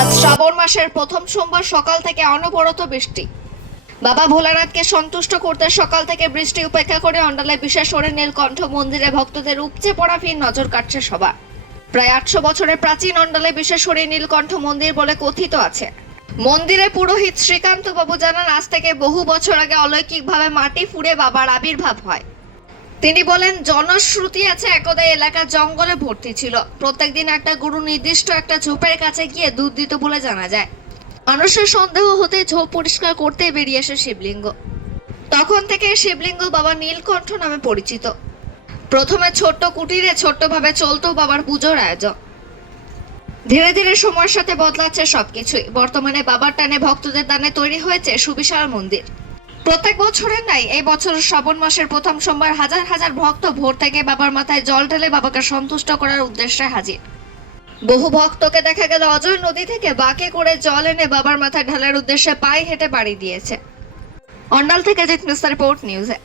আজ শ্রাবণ মাসের প্রথম সোমবার সকাল থেকে অনবরত বৃষ্টি। বাবা ভোলানাথকে সন্তুষ্ট করতে সকাল থেকে বৃষ্টি উপেক্ষা করে অন্ডালায় বিশেষ করে নীলকণ্ঠ মন্দিরে ভক্তদের উপচে পড়া ভিড় নজর কাটছে সবার। প্রায় আটশো বছরের প্রাচীন অন্ডালে বিশেষরে নীলকণ্ঠ মন্দির বলে কথিত আছে। মন্দিরে পুরোহিত শ্রীকান্ত বাবু জানান, আজ থেকে বহু বছর আগে অলৌকিকভাবে মাটি ফুঁড়ে বাবার আবির্ভাব হয়। তিনি বলেন, জনশ্রুতি আছে একদা এলাকা জঙ্গলে ভর্তি ছিল। প্রত্যেকদিন একটা গরু নির্দিষ্ট একটা ঝোপের কাছে গিয়ে দুধ দিত বলে জানা যায়। মানুষের সন্দেহ হতে ঝোপ পরিষ্কার করতে বেরিয়ে আসে শিবলিঙ্গ। তখন থেকে শিবলিঙ্গ বাবা নীলকণ্ঠ নামে পরিচিত। প্রথমে ছোট্ট কুটিরে ছোট্টভাবে চলতো বাবার পুজোর আয়োজন। ধীরে ধীরে সময়ের সাথে বদলাচ্ছে সবকিছুই। বর্তমানে বাবার টানে ভক্তদের দানে তৈরি হয়েছে সুবিশাল মন্দির। প্রত্যেক বছরের নাই এই বছর শ্রাবণ মাসের প্রথম সোমবার হাজার হাজার ভক্ত ভোর থেকে বাবার মাথায় জল ঢেলে বাবাকে সন্তুষ্ট করার উদ্দেশ্যে হাজির। বহু ভক্তকে দেখা গেল অজয় নদী থেকে বাঁকে করে জল এনে বাবার মাথায় ঢালার উদ্দেশ্যে পায়ে হেঁটে বাড়ি দিয়েছে। অন্ডাল থেকে জিত মিস্তার রিপোর্ট নিউজে।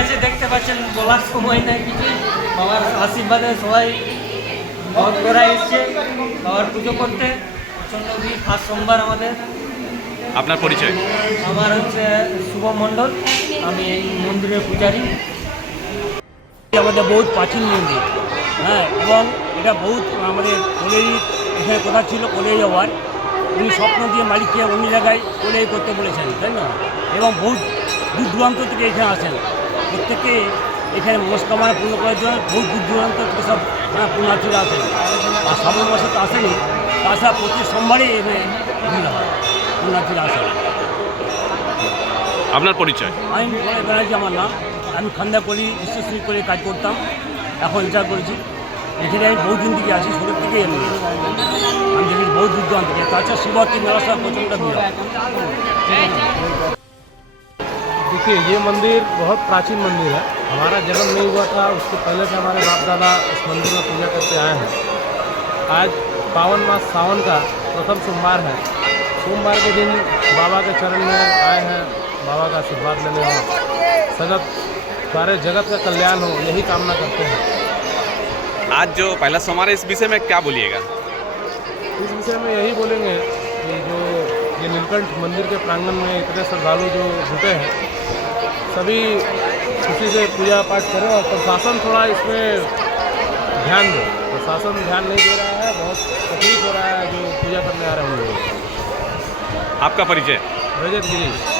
আছে দেখতে পাচ্ছেন বলার সময় নাই কিছু। বাবার আশীর্বাদে সবাই ভক্তরা এসছে বাবার পুজো করতে। ভিড় ফার্স্ট সোমবার আমাদের। আপনার পরিচয়? আমার হচ্ছে শুভ মণ্ডল আমি এই মন্দিরের পূজারী। আমাদের বহুত প্রাচীন মন্দির হ্যাঁ এবং এটা বহুত আমাদের কোলেরই এখানে কথা ছিল কোলেই যাওয়ার উনি স্বপ্ন দিয়ে মালিককে অন্য জায়গায় কোলেই করতে বলেছেন তাই না? এবং বহুত দূর দূরান্ত থেকে এখানে আসেন। প্রত্যেকে এখানে মনস্কামনা পূর্ণ করার জন্য বহু দূর দূরান্ত থেকে সব পুণ্যার্থীরা আসেন। আর শ্রাবণ মাসে তো আসেনি তাছাড়া প্রতি সোমবারই এখানে ভিড় হয় পুণ্যার্থীরা আসেন। আপনার পরিচয়? আমি মনে ব্যানার্জি আমার নাম। আমি খান্দা করি বিশ্বশ্রী করে কাজ করতাম এখন রিটায়ার করেছি। এখানে আমি বহু দিন থেকে আছি ছোটোর থেকেই আমি আমি দেখেছি বহু দূর দূরান্ত থেকে। তাছাড়া শিবরাত্রি মেলা সব প্রচণ্ড ভিড়। হয়। देखिए ये मंदिर बहुत प्राचीन मंदिर है। हमारा जन्म नहीं हुआ था उसके पहले से हमारे बाप दादा इस मंदिर में पूजा करते आए हैं। आज पावन मास सावन का प्रथम सोमवार है। सोमवार के दिन बाबा के चरण में आए हैं बाबा का आशीर्वाद लेने हो। सगत सारे जगत का कल्याण हो यही कामना करते हैं। आज जो पहला सोमवार है इस विषय में क्या बोलिएगा? इस विषय में यही बोलेंगे कि जो ये नीलकंठ मंदिर के प्रांगण में इतने श्रद्धालु जो जुटे हैं सभी खुशी से पूजा पाठ करें और प्रशासन थोड़ा इसमें ध्यान दो। प्रशासन ध्यान नहीं दे रहा है बहुत तकलीफ़ हो रहा है जो पूजा करने आ रहे हैं हम लोग। आपका परिचय? रजत गिरी।